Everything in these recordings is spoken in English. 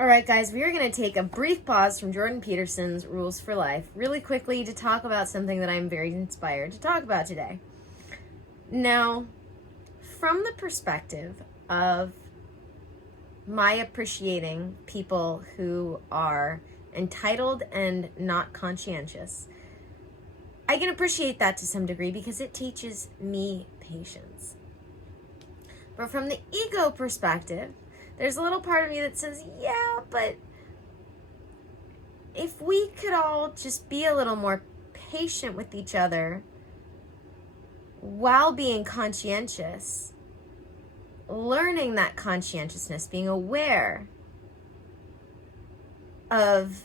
All right, guys, we are going to take a brief pause from Jordan Peterson's Rules for Life really quickly to talk about something that I'm very inspired to talk about today. Now, from the perspective of my appreciating people who are entitled and not conscientious, I can appreciate that to some degree because it teaches me patience. But from the ego perspective, there's a little part of me that says, yeah, but if we could all just be a little more patient with each other while being conscientious, learning that conscientiousness, being aware of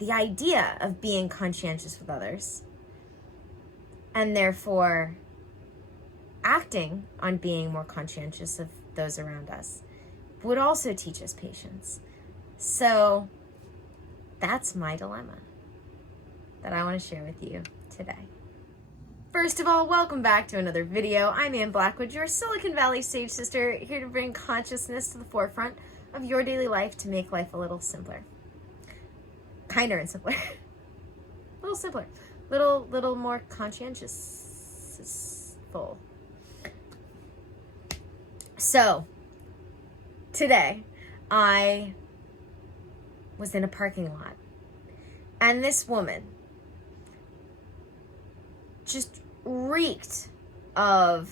the idea of being conscientious with others, and therefore acting on being more conscientious of those around us, would also teach us patience. So that's my dilemma that I want to share with you today. First of all, welcome back to another video. I'm Ann Blackwood, your Silicon Valley sage sister, here to bring consciousness to the forefront of your daily life to make life a little simpler. Kinder and simpler. A little simpler. Little more conscientiousful. So, today, I was in a parking lot, and this woman just reeked of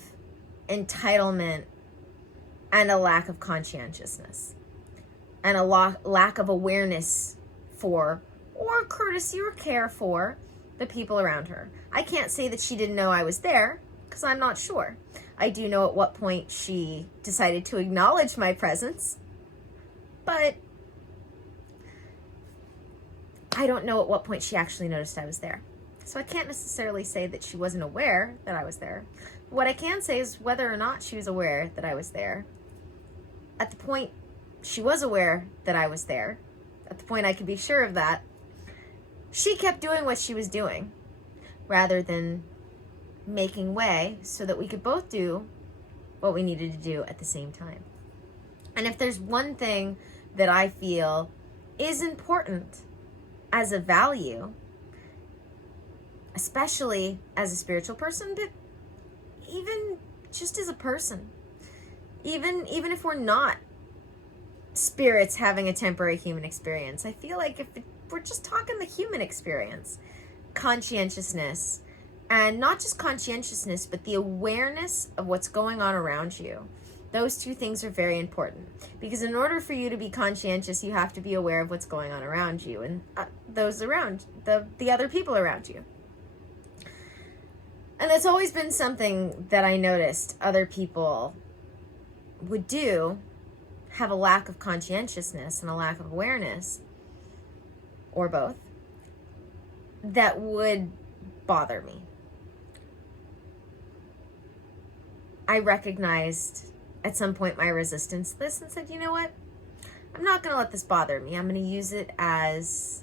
entitlement and a lack of conscientiousness and a lack of awareness for or courtesy or care for the people around her. I can't say that she didn't know I was there because I'm not sure. I do know at what point she decided to acknowledge my presence, but I don't know at what point she actually noticed I was there. So I can't necessarily say that she wasn't aware that I was there. What I can say is whether or not she was aware that I was there. At the point she was aware that I was there, at the point I could be sure of that, she kept doing what she was doing rather than making way so that we could both do what we needed to do at the same time. And if there's one thing that I feel is important as a value, especially as a spiritual person, but even just as a person, even if we're not spirits having a temporary human experience, I feel like if we're just talking the human experience, conscientiousness, and not just conscientiousness, but the awareness of what's going on around you. Those two things are very important. Because in order for you to be conscientious, you have to be aware of what's going on around you and those around, the other people around you. And it's always been something that I noticed other people would do, have a lack of conscientiousness and a lack of awareness, or both, that would bother me. I recognized at some point my resistance to this and said, you know what? I'm not going to let this bother me. I'm going to use it as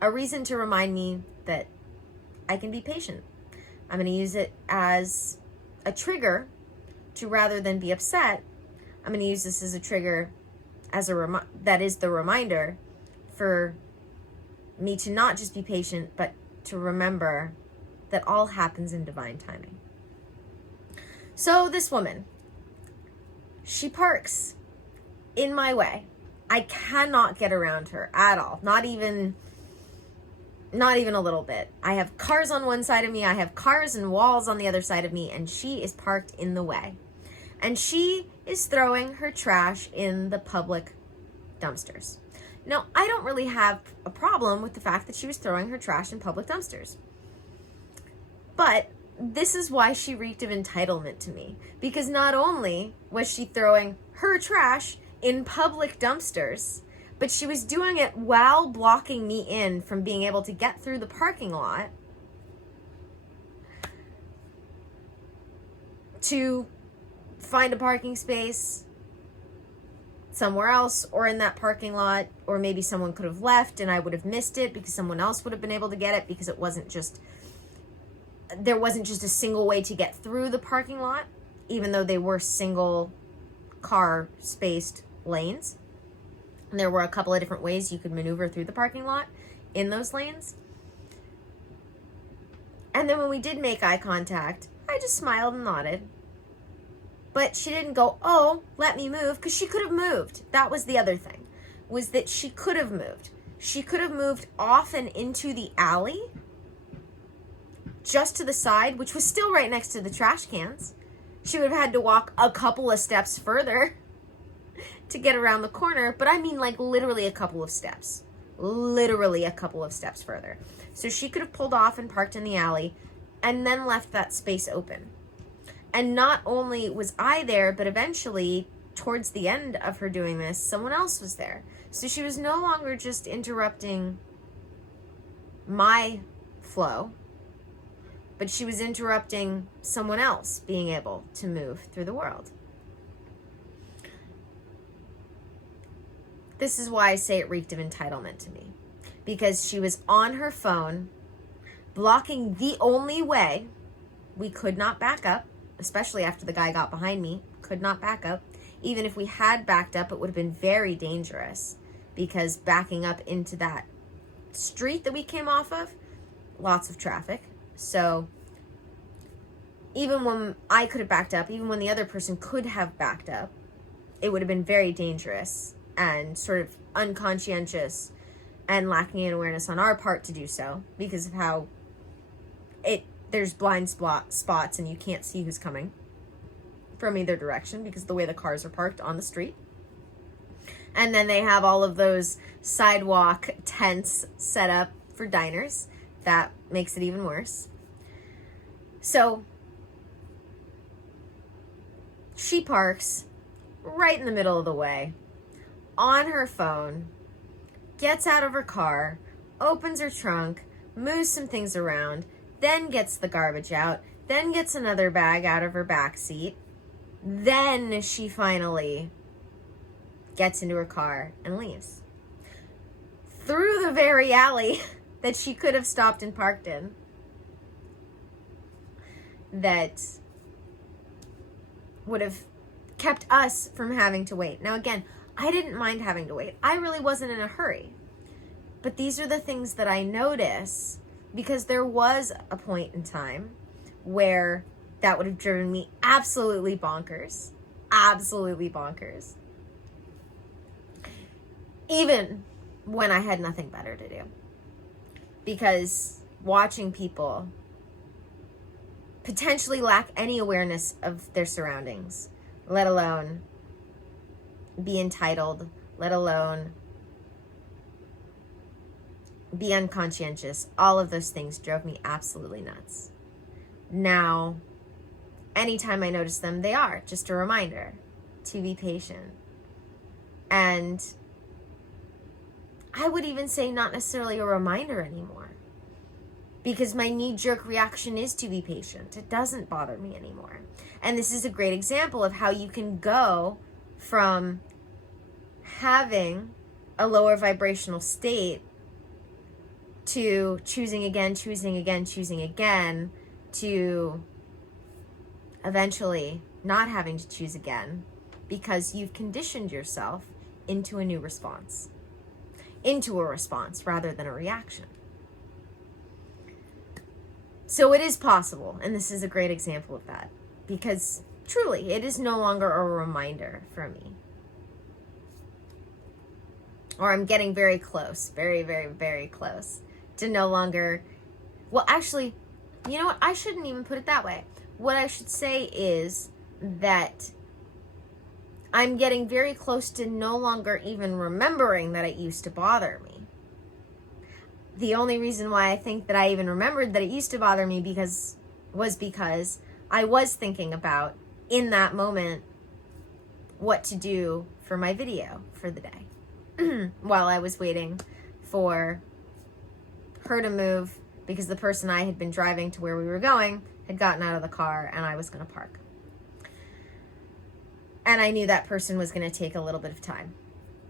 a reason to remind me that I can be patient. I'm going to use it as a trigger to, rather than be upset, I'm going to use this as a trigger, as that is the reminder for me to not just be patient, but to remember that all happens in divine timing. So this woman, she parks in my way. I cannot get around her at all. Not even a little bit. I have cars on one side of me. I have cars and walls on the other side of me, and she is parked in the way. And she is throwing her trash in the public dumpsters. Now, I don't really have a problem with the fact that she was throwing her trash in public dumpsters. But this is why she reeked of entitlement to me. Because not only was she throwing her trash in public dumpsters, but she was doing it while blocking me in from being able to get through the parking lot to find a parking space somewhere else or in that parking lot, or maybe someone could have left and I would have missed it because someone else would have been able to get it, because there wasn't just a single way to get through the parking lot, even though they were single car spaced lanes. And there were a couple of different ways you could maneuver through the parking lot in those lanes. And then when we did make eye contact, I just smiled and nodded. But she didn't go, oh, let me move, because she could have moved. That was the other thing, was that she could have moved. She could have moved off and into the alley, just to the side, which was still right next to the trash cans. She would have had to walk a couple of steps further to get around the corner, but I mean like literally a couple of steps. Literally a couple of steps further. So she could have pulled off and parked in the alley and then left that space open. And not only was I there, but eventually, towards the end of her doing this, someone else was there. So she was no longer just interrupting my flow, but she was interrupting someone else being able to move through the world. This is why I say it reeked of entitlement to me. Because she was on her phone, blocking the only way we could not back up, especially after the guy got behind me, could not back up. Even if we had backed up, it would have been very dangerous, because backing up into that street that we came off of, lots of traffic. So even when I could have backed up, even when the other person could have backed up, it would have been very dangerous and sort of unconscientious and lacking in awareness on our part to do so, because of how there's blind spots and you can't see who's coming from either direction because of the way the cars are parked on the street. And then they have all of those sidewalk tents set up for diners. That makes it even worse. So she parks right in the middle of the way on her phone, gets out of her car, opens her trunk, moves some things around, then gets the garbage out, then gets another bag out of her back seat. Then she finally gets into her car and leaves. Through the very alley that she could have stopped and parked in. That would have kept us from having to wait. Now again, I didn't mind having to wait. I really wasn't in a hurry. But these are the things that I notice, because there was a point in time where that would have driven me absolutely bonkers. Absolutely bonkers. Even when I had nothing better to do. Because watching people potentially lack any awareness of their surroundings, let alone be entitled, let alone be unconscientious, all of those things drove me absolutely nuts. Now, anytime I notice them, they are just a reminder to be patient. And I would even say not necessarily a reminder anymore, because my knee-jerk reaction is to be patient. It doesn't bother me anymore. And this is a great example of how you can go from having a lower vibrational state to choosing again, to eventually not having to choose again, because you've conditioned yourself into a new response. Into a response rather than a reaction. So it is possible, and this is a great example of that, because truly it is no longer a reminder for me. Or I'm getting very close, very, very, very close to no longer, well, actually, you know what? I shouldn't even put it that way. What I should say is that I'm getting very close to no longer even remembering that it used to bother me. The only reason why I think that I even remembered that it used to bother me was because I was thinking about, in that moment, what to do for my video for the day. While I was waiting for her to move, because the person I had been driving to where we were going had gotten out of the car and I was going to park. And I knew that person was going to take a little bit of time.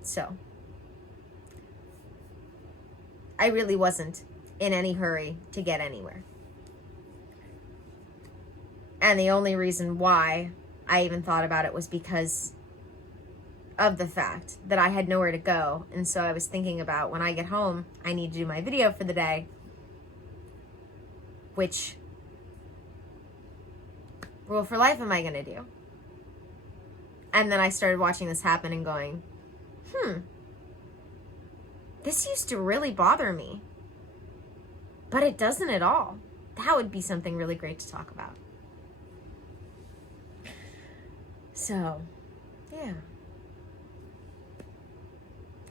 So I really wasn't in any hurry to get anywhere. And the only reason why I even thought about it was because of the fact that I had nowhere to go. And so I was thinking about, when I get home, I need to do my video for the day, which rule for life am I going to do? And then I started watching this happen and going, this used to really bother me, but it doesn't at all. That would be something really great to talk about. So, yeah.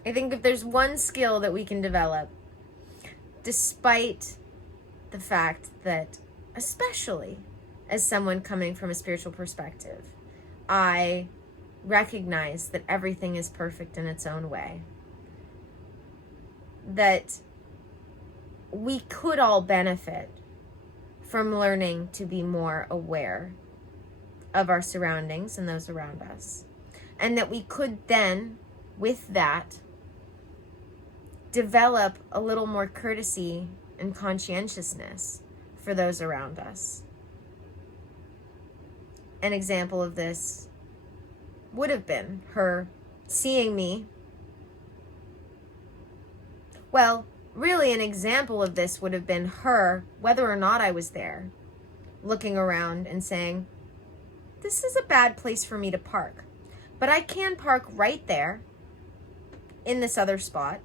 I think if there's one skill that we can develop, despite the fact that, especially as someone coming from a spiritual perspective, I recognize that everything is perfect in its own way, that we could all benefit from learning to be more aware of our surroundings and those around us. And that we could then, with that, develop a little more courtesy and conscientiousness for those around us. An example of this would have been her seeing me. Well, really an example of this would have been her, whether or not I was there, looking around and saying, this is a bad place for me to park, but I can park right there in this other spot.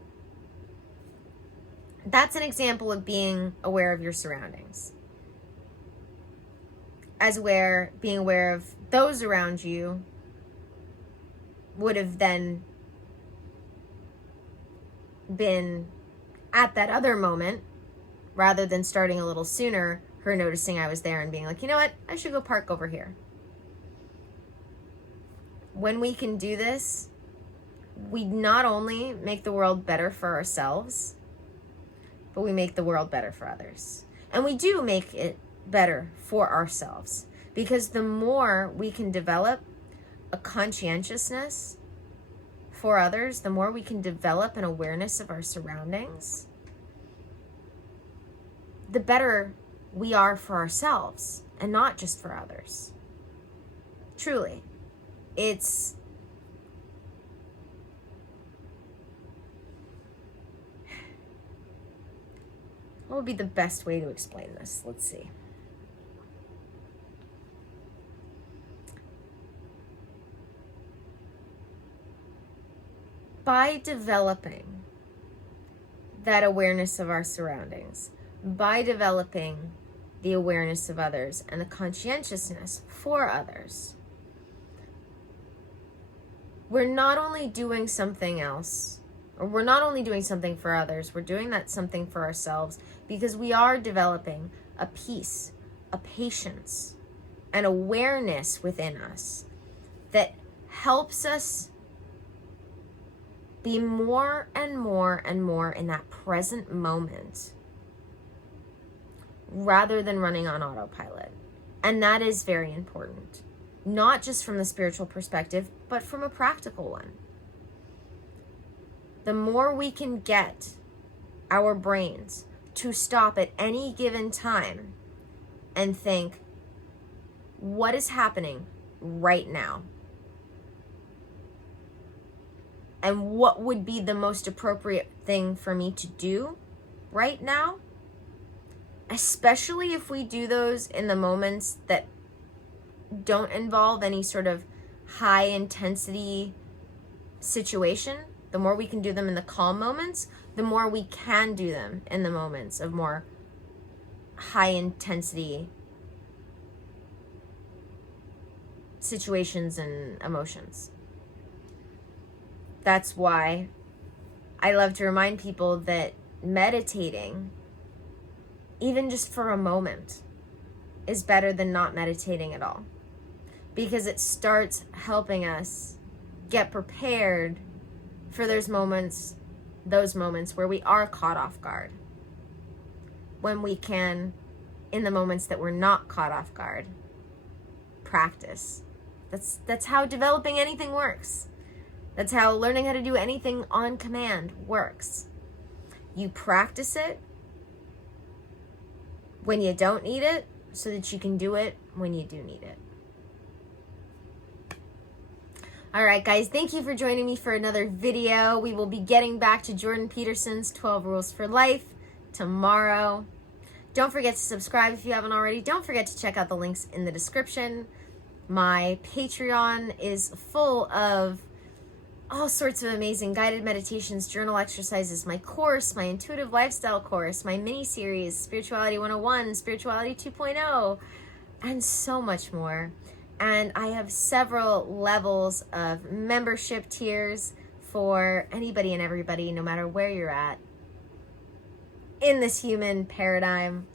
That's an example of being aware of your surroundings. Being aware of those around you would have then been at that other moment, rather than starting a little sooner, her noticing I was there and being like, you know what, I should go park over here. When we can do this, we not only make the world better for ourselves, but we make the world better for others. And we do make it better for ourselves, because the more we can develop a conscientiousness for others, the more we can develop an awareness of our surroundings, the better we are for ourselves and not just for others. Truly. What would be the best way to explain this? Let's see. By developing that awareness of our surroundings, by developing the awareness of others and the conscientiousness for others, we're not only doing something else, or we're not only doing something for others, we're doing that something for ourselves, because we are developing a peace, a patience, an awareness within us that helps us be more and more and more in that present moment, rather than running on autopilot. And that is very important, not just from the spiritual perspective, but from a practical one. The more we can get our brains to stop at any given time and think, what is happening right now? And what would be the most appropriate thing for me to do right now? Especially if we do those in the moments that don't involve any sort of high intensity situation. The more we can do them in the calm moments, the more we can do them in the moments of more high intensity situations and emotions. That's why I love to remind people that meditating, even just for a moment, is better than not meditating at all. Because it starts helping us get prepared for those moments where we are caught off guard. When we can, in the moments that we're not caught off guard, practice. That's how developing anything works. That's how learning how to do anything on command works. You practice it when you don't need it, so that you can do it when you do need it. All right, guys, thank you for joining me for another video. We will be getting back to Jordan Peterson's 12 Rules for Life tomorrow. Don't forget to subscribe if you haven't already. Don't forget to check out the links in the description. My Patreon is full of all sorts of amazing guided meditations, journal exercises, my course, my intuitive lifestyle course, my mini-series, Spirituality 101, Spirituality 2.0, and so much more. And I have several levels of membership tiers for anybody and everybody, no matter where you're at in this human paradigm.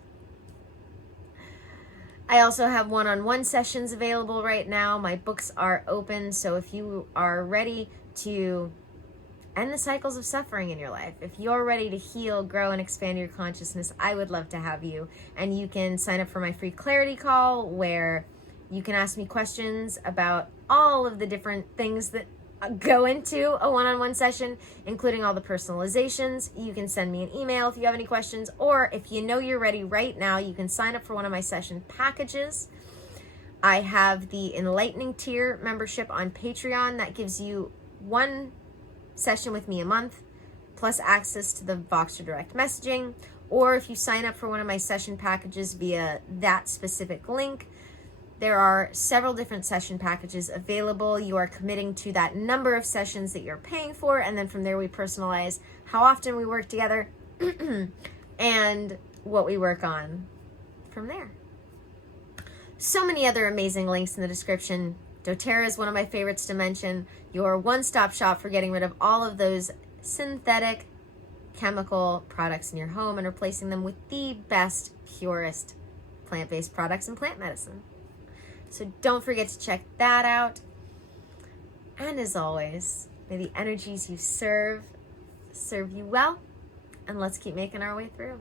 I also have one-on-one sessions available right now. My books are open, so if you are ready to end the cycles of suffering in your life, if you're ready to heal, grow, and expand your consciousness, I would love to have you. And you can sign up for my free clarity call, where you can ask me questions about all of the different things that go into a one-on-one session, including all the personalizations. You can send me an email if you have any questions, or if you know you're ready right now, you can sign up for one of my session packages. I have the enlightening tier membership on Patreon that gives you one session with me a month, plus access to the Voxer direct messaging. Or if you sign up for one of my session packages via that specific link, there are several different session packages available. You are committing to that number of sessions that you're paying for, and then from there we personalize how often we work together and what we work on from there. So many other amazing links in the description. doTERRA is one of my favorites to mention. Your one-stop shop for getting rid of all of those synthetic chemical products in your home and replacing them with the best, purest plant-based products and plant medicine. So don't forget to check that out. And as always, may the energies you serve you well, and let's keep making our way through.